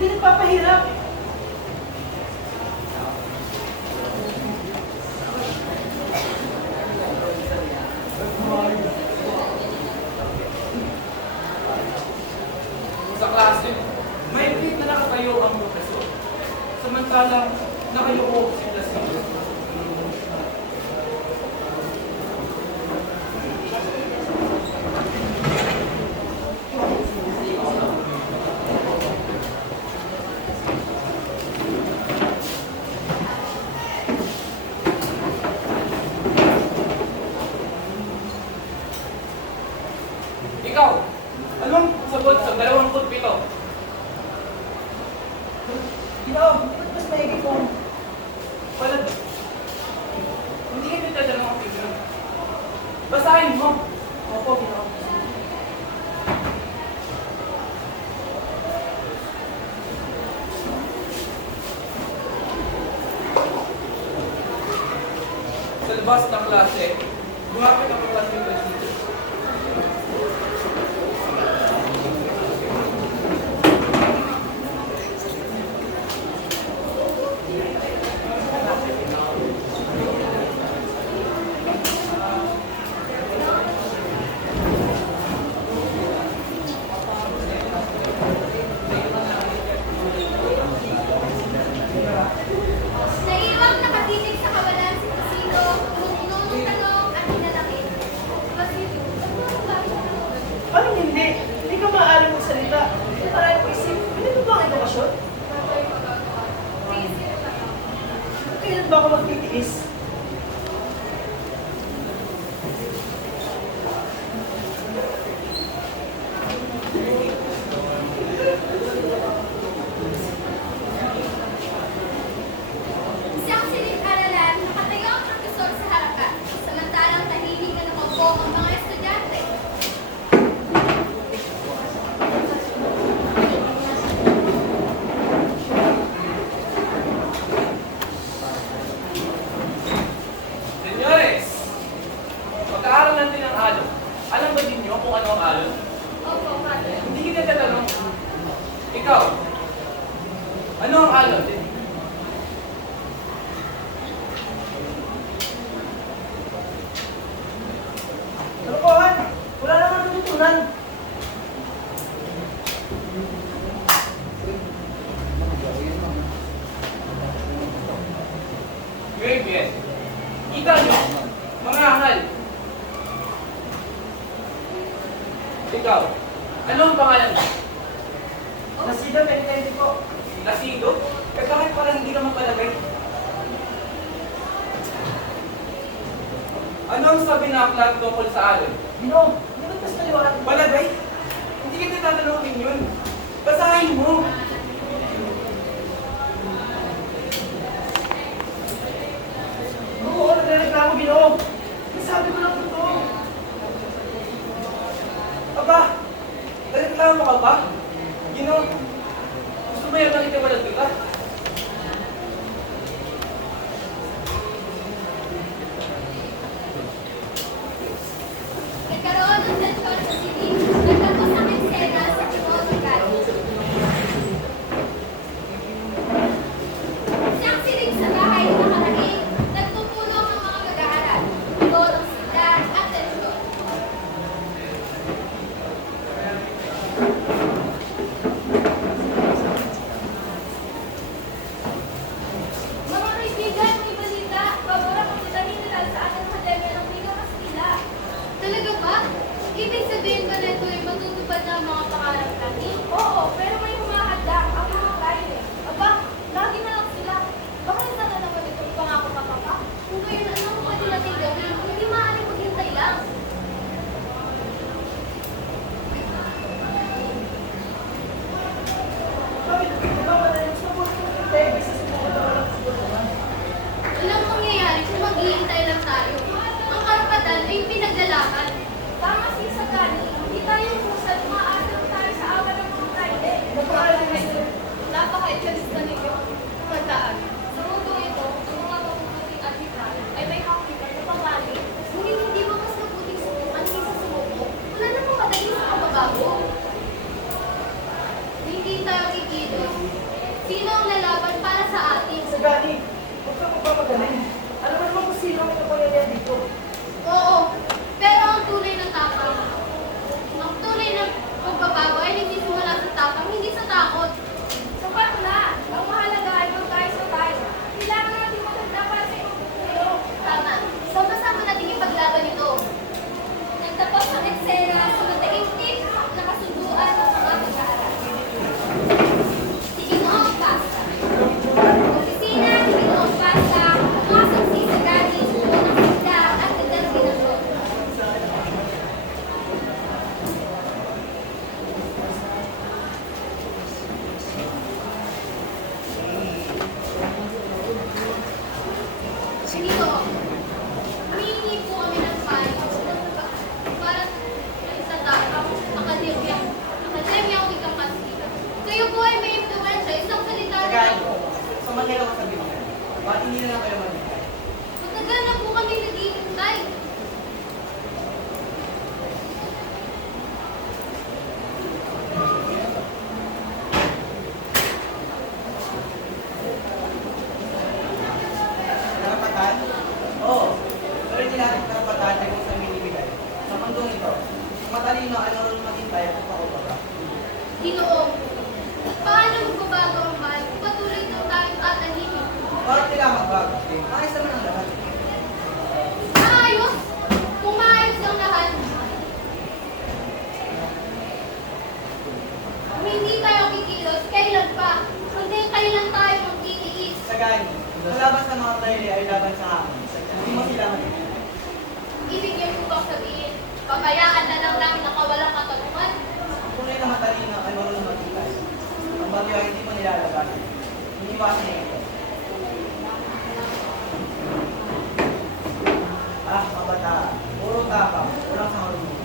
hindi nagpapahirap. Sa klase, may bit na nakatayo ang profesor. Samantalang nakayuko si Placido. Ikaw, anong sagot sa dalawang pulpito? Ikaw, ba't mas maigi kung Wala. Hindi ka nagtatanong ang pigyan. Basahin mo. Opo, Ginoo. Sa labas ng klase, lumapit ang klase Very bien. Ikaw nyo, mga ahal. Ikaw, ano ang pangalan mo? Nasida, penitente po. Nasido? Eh bakit parang hindi ka mapalagay? Ano ang sabi na aklat tungkol sa alon? Ginoo, hindi ba't mas maliwanag? Palagay? Hindi kita tatanungin yun. Basahin mo. Nagreklamo ka ba? Gino, gusto mo yata kita walang kita? Papayaan na lang namin na kawalang katanungan? Ang tunay na matalino ay marunong maghintay. Ang bagyo ay hindi mo nilalaban. Iniwasan niya ito. Ah, kabataan. Puro tapang. Walang sa marunong.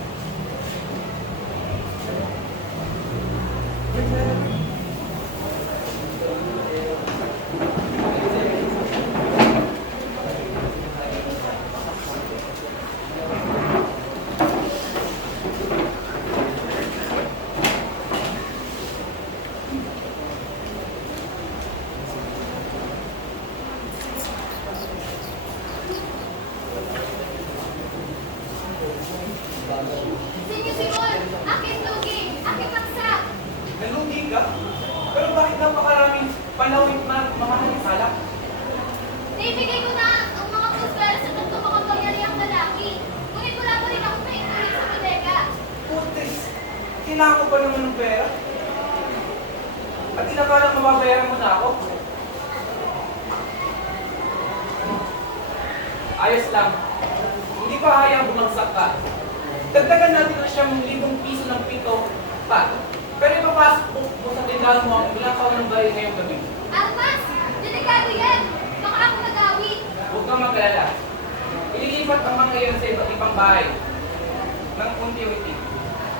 Sinyo Simon, aking lugi, aking paksa. Nalugi ka? Pero bakit napakaraming panawin na mamahalisala? Naibigay ko na ang mga kuswela sa tatlong mga lalaki. Ngunit wala pa rin ako sa bodega. Putis! Kailangan ko pa naman ng pera. At inakalang mababayaran mo na ako. Ayos lang. Hindi ko hayang bumagsak ka. Dagdagan natin ang siyang libong piso ng pito pa. Pero ipapasok mo mo sa tindahan mo ang ilang kawan ng bahay ngayong gabi. Almas, delikado yan. Baka ako nagawi. Huwag kang mag-alala. Ililipat ang mga iyan sa iba't ibang bahay ng unti-unti.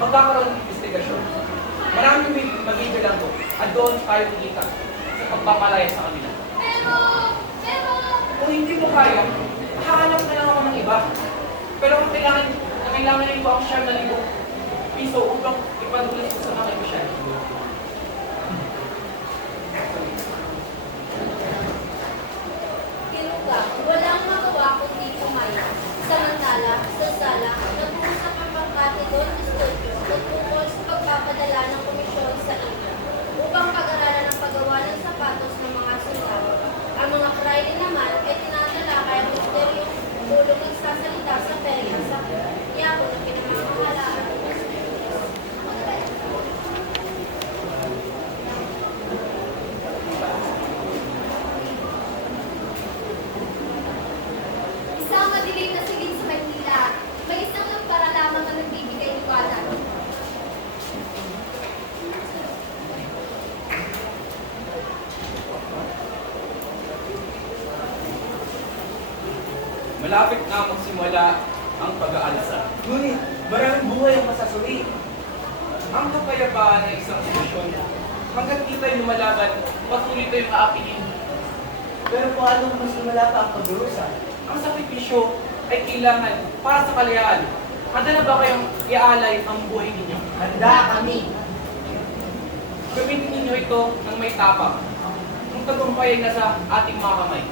Magkakaroon ng investigasyon. Maraming may magigilang ko at doon tayo kikita sa pagpapalaya sa kanila. Pero, pero, Kung hindi mo kaya, hahanap na lang ako ng iba. Pero kung kailangan, kailangan nito ang siyam na libong piso upang ipadulas sa mga opisyal. Kinuga, walang magawa kundi pumayag. Samantala, sa sala, nag-uusap ang pangkati doon sa studio tungkol sa pagpapadala ng komisyon sa ina upang pag-aralan ang paggawa ng sapatos ng mga sundalo. Ang mga Friday naman ay tinatalakay ang misteryong ulong nagsasalita sa perya sa yapo na pinamamahalaan ng mga Espiritus. Isang madilim na silid sa Maynila, may isang lampara lamang na nagbibigay liwanag. Malapit na magsimula ang pag-aalsa. Ngunit, maraming buhay ang masasuri. Ang kapayapaan ay isang solusyon. Hanggang di tayo lumalaban, patuloy tayong aapihin. Pero paano mas lumala pa ang pagdurusa? Ang sakripisyo ay kailangan para sa kalayaan. Handa na ba kayong iaalay ang buhay ninyo? Handa kami. Gamitin ninyo ito ng may tapang. Ang tagumpay ay nasa ating mga kamay.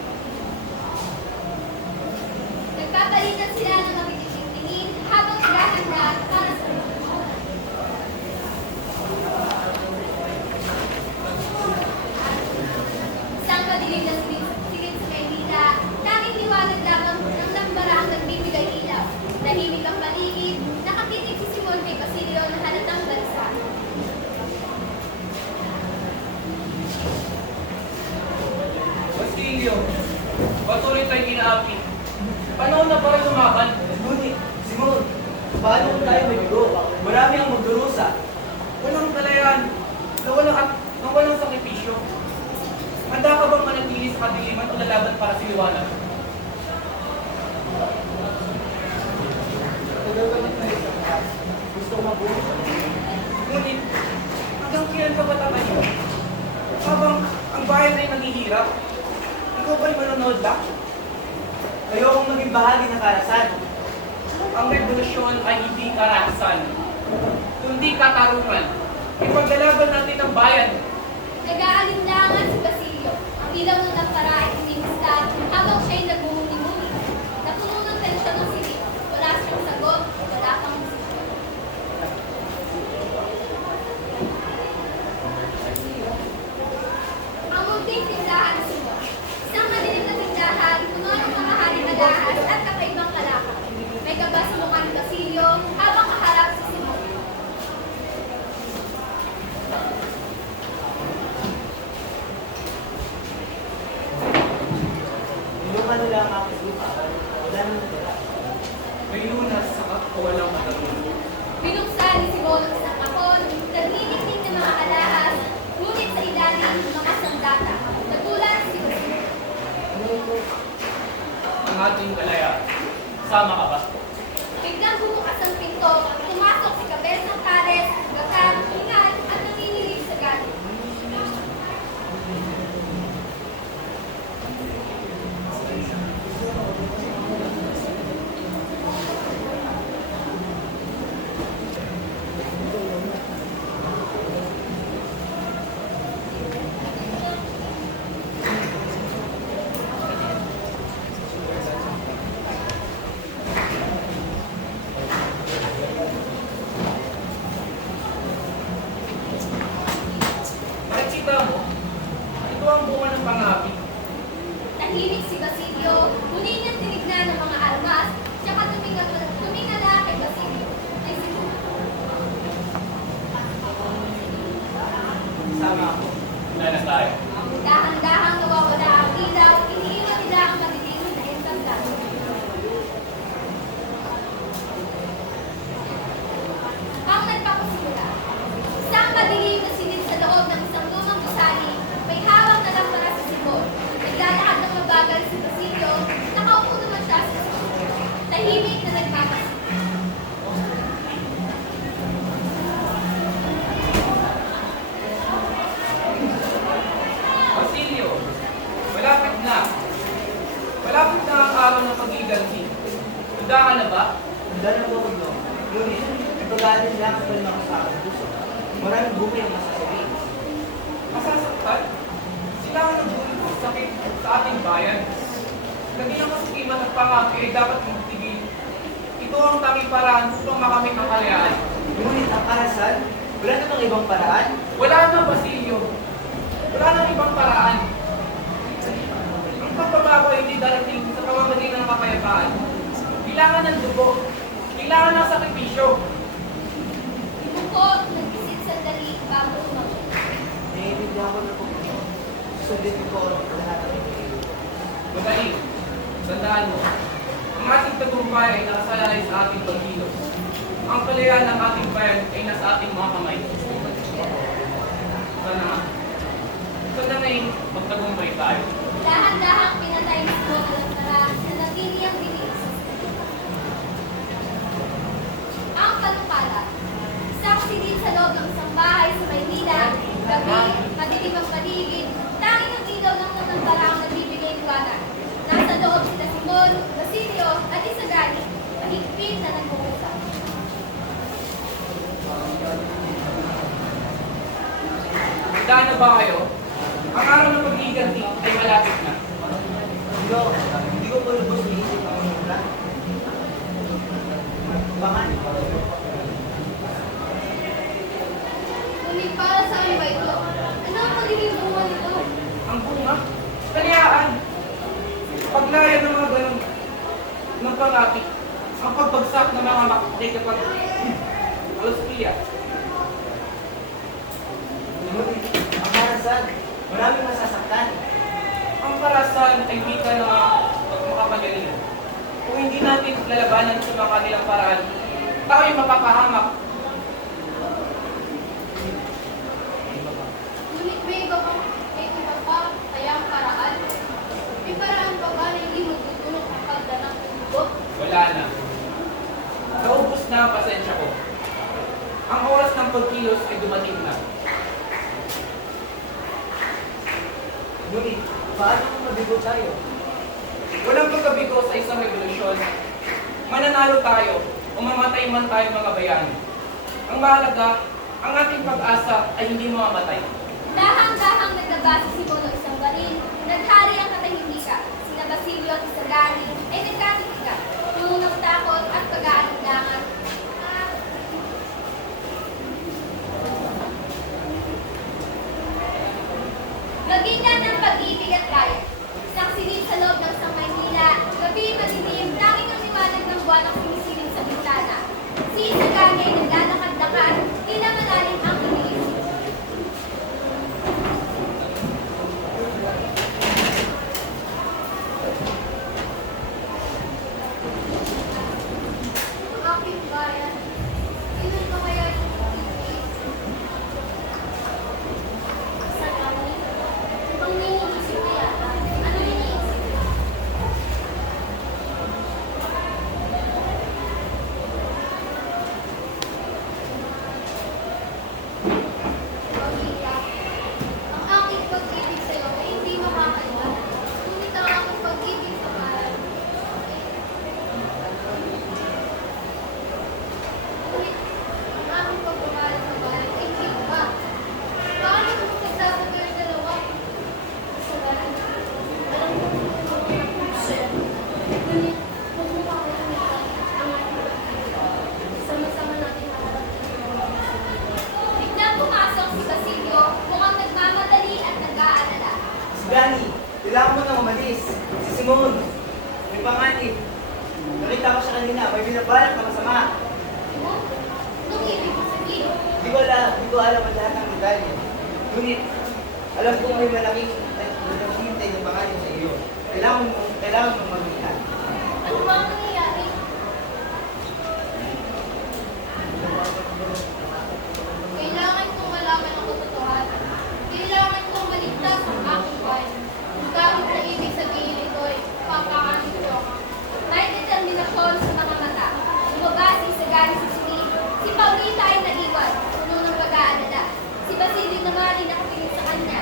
Nagpapalitan sila ng nabibiting tingin habang naghahanda para sa revolusyon. Isang madilim na silid silid sa Maynila, tanging liwanag lamang ng lambara ang nagbibigay ilaw. Tahimik ang paligid, nakakinig si Simon kay Basilio na halatang bansa. Basilio, patuloy tayong inaapi. Panahon na para lumaban. Ngunit, Simon, paano kung tayo may bigo? Marami ang magdurusa. Walang kalayaan, na walang, at, na walang sakripisyo. Handa ka bang manatili sa kadiliman o lalaban para sa liwanag? Nagagamit na rin sa lahat. Gusto ko mabuhay sa mundo. Ngunit, hanggang kailan ka ba tatayo? Habang ang Ang bayan naghihirap. Ikaw ba'y manonood lang? Ayokong maging bahagi ng karasan. Ang revolusyon ay hindi karahasan, kundi katarungan. Ipaglalaban natin ang bayan. Nag-aalinlangan si Basilio. Ang ilaw ng lampara ay umimistar habang siya'y nagmumuni-muni. Napuno ng tensyon ng silip. Wala siyang sagot, wala kang desisyon. Ang munting tindahan ng Simon. Isang madilim na tindahan, puno ng mga haring alahas at kakaibang kalakal. May kaba sa mukha ni Basilio habang kaharap si Simon. Ang aking lupa. Wala nang natira. May lunas sa kawalang matulog. Binuksan ni Simon ang isang kahon, naglilitik ng mga alahas, ngunit sa ilalim ng mga sandata. Nagulat si Basilio. Ang ating kalaya. Sama ka ba? Biglang bumukas ang pinto, pumasok si Kabel ng Pares, Gakar, Hingal, at nanginginig sa galit. Nakikita mo? Ito ang bunga ng pangapi. Tahimik si Basilio, muli niyang tinignan ng mga armas, tsaka tuminga, tumingala kay Basilio. Ay Simon. Sama ako. Wala na tayo. Dahan-dahang nawawala ang ilaw, iniiwan nila ang madilim na entablado. Ang nagpapasimula. Isang madilim na silid sa loob ng isang lumang gusali, may hawak na lang para sa Simon. Naglalakad ng mabagal si Basilio, nakaupo naman siya sa susunod. Tahimik na nagpapasimula. Basilio, malapit na. Malapit na ang araw ng pagiganti. Handa ka na ba? Handa na po ako, no? Ngunit, ipagaling lang ako ng mga sa aking puso. Maraming bumay ang masasabi. Masasaktan? Sila ang nagbulit ng sakit sa ating bayan. Naging ang kasikiman at pangaki ay dapat magtigil. Ito ang tanging paraan upang makamit ang kalayaan. Ngunit ang karasan, wala namang ibang paraan. Wala na, Basilio. Wala nang ibang paraan. Ang pagbabago ay hindi darating sa pamamagitan ng kapayapaan. Kailangan ng dugo. Kailangan ng sakripisyo. Ibuko, nag-isip sandali bago umakyat. Naiintindihan ko na po. Sundin ko lahat ng ito. Madali. Tandaan mo. Ang ating tagumpay ay nakasalalay sa ating pagkilos. Ang kalayaan ng ating bayan ay nasa ating mga kamay. Sana. Sana ngayon, magtagumpay tayo. Dahan-dahang pinatay ni Simon ang lampara na natili ang bilis. Ang panukala. Isang silid sa loob ng isang bahay sa Maynila, gabi, madilim ang paligid, tanging ang ilaw ng nanampara ang nagbibigay liwanag. Nasa loob sila Simon, Basilio, at Isagani, mahigpit na nag-uusap. Handa na ba kayo? Ang araw ng pagiganti ay malapit na. No, hindi ko po lubos niisip ang mga plan. Bangan. Ngunit para saan ba ito? Ano ang magiging bunga nito? Ang bunga, kalayaan. Paglaya ng mga ganun ng pangapi. Ang pagbagsak ng mga makatay kapag aluspiya. Ngunit, ang karasan, maraming masasaktan. Ang karasan ay wika ng mga makapagaling. Kung hindi natin lalabanan sa mga kanilang paraan, tayo'y mapapahamak. Ngunit may iba pa, may iba pa kayang paraan. May paraan pa ba na hindi magtutulong ang pagdanang ng dugo? Wala na. Ang pasensya ko. Ang oras ng pagkilos ay dumating na. paano kung mabigo tayo? Walang pagkabigo sa isang revolusyon. Mananalo tayo o mamatay man tayo mga bayani. Ang mahalaga, ang ating pag-asa ay hindi mamamatay. Dahang-dahang naglabas si Bono isang baril, naghari ang katahimikan. Sina Basilio at Isagani ay nagkatitika, puno ng takot at pag-aalinlangan. Ah, Gagingan ng pag-ibig at kaya. Isang silid sa loob ng isang Maynila, gabi madilim, tanging ang liwanag ng buwan ang sumisilip sa bintana. Si Isagani ay naglalakad-lakad, tila malalim ang iniisip. Ang aking bayan, ilan pa kaya yung pag-ibig? Sa kami, ibang niniisip na yata. Ano niniisip? Pag-ibig. Ang aking pag-ibig sa'yo ay hindi makakalimutan. Ngunit ang aking pag-ibig sa bayan ay Ngunit ang aming pagmamahal sa bayan ay hindi ba? Paano kung magsasama kayo dalawa? Sa bayan, alam mo kung ano sir. Ngunit huwag mo kakalimutan ang ating pag-ibig. Sama-sama natin haharap ang mga Biglang pumasok si Basilio, mukhang nagmamadali at nag-aalala. Si Danny, kailangan mo nang umalis. Si Simon, may panganib. Nakita ko siya kanina, may binabalak na masama. Ano? Anong ibig sabihin? Hindi ko alam, hindi ko alam ang lahat ng detalye. Ngunit, alam kong may malaking naghihintay ng panganib sa iyo. Kailangan mo, kailangan mo mamilihan. Ano ba ang nangyayari? Kailangan kong malaman ang katotohanan. Kailangan kong maligtas ang aking buhay. Kahit na ibig sabihin ito ay papakanin ko. May determinasyon sa mga mata. Lumabas si Sagani si Sumi. Si Paulita ay naiwan. Puno ng pag-aalala. Si Basilio naman ay nakatingin sa kanya.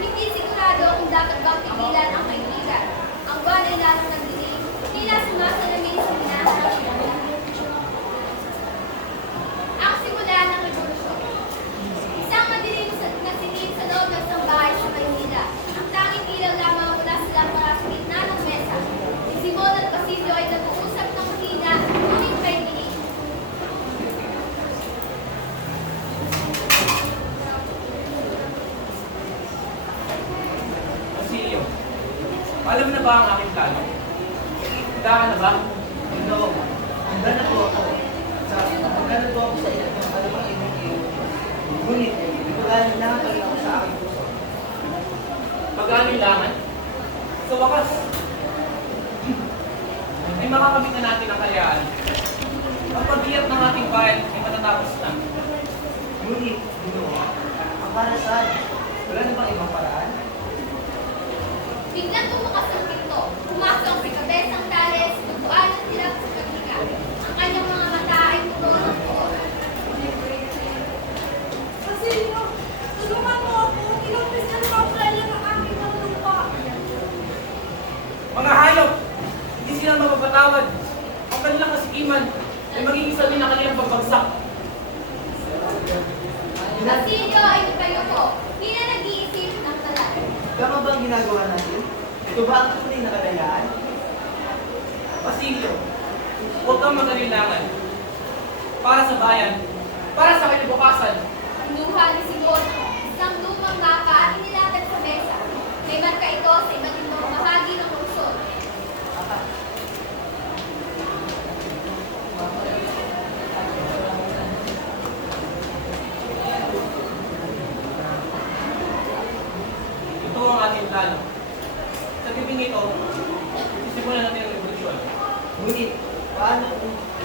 Hindi sigurado kung dapat bang pigilan ang kaibigan. Ang buwan ay lalong nagdilim. Tila sumasalamin sa minahan ng ilan. Ang simula ng revolusyon. Isang madilim sa nagsilid sa loob ng isang bahay sa Maynila. Ang tanging ilaw lamang mula sa lampara sa gitna ng mesa. Si Simon at Basilio ay nag-uusap ng mahina, ngunit may dinig. Basilio, alam na ba ang aking plano? Handa ka na ba? Ito, handa na po ako. Sa, handa na po ako sa iyo kung ano mang ibig iyo. Ngunit, hindi ko alam na ako sa aking puso. Pag-aalilangan? Sa wakas, ay makakamit na natin ang kalayaan. Ang pag ng ating bayan ay matatapos na. Ngunit, Ginoo, ang para saan? Wala na bang ibang paraan? Biglang bumukas ang pinto. Pumasok si Kabesang Tales, tutuan at hirap sa paghinga. Ang kanyang mga mata ay puno ng puot. Basilio, tulungan mo ako. Ilang beses na napaprelya ng aking mga lupa. Mga hayop! Hindi sila mapapatawad. Ang kanilang kasikiman ay magiging sabi ng kanilang pagbagsak. Basilio ay napayuko. Di na nag-iisip ng talat. Tama ba ang ginagawa natin? Ito ba ang tunay na kalayaan? Basilio, huwag kang mag-alilangan. Para sa bayan, para sa kalibukasan, Luha ni Simon, isang lumang mapa at inilatag sa mesa. May marka ito sa iba't ibang bahagi ng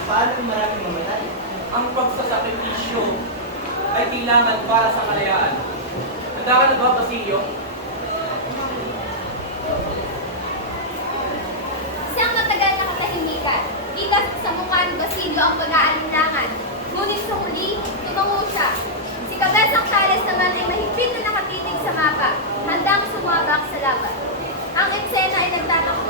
paano maraming mamatay? Ang pagsasakripisyo ay kailangan para sa kalayaan. Handa ka na ba, Basilio? Isang matagal na katahimikan, ibas sa mukha ni Basilio ang pag-aalinlangan. Ngunit sa huli, tumango siya. Si Kagasang Tales naman ay mahigpit na nakatitig sa mapa, handang sumabak sa laban. Ang eksena ay nagtatakot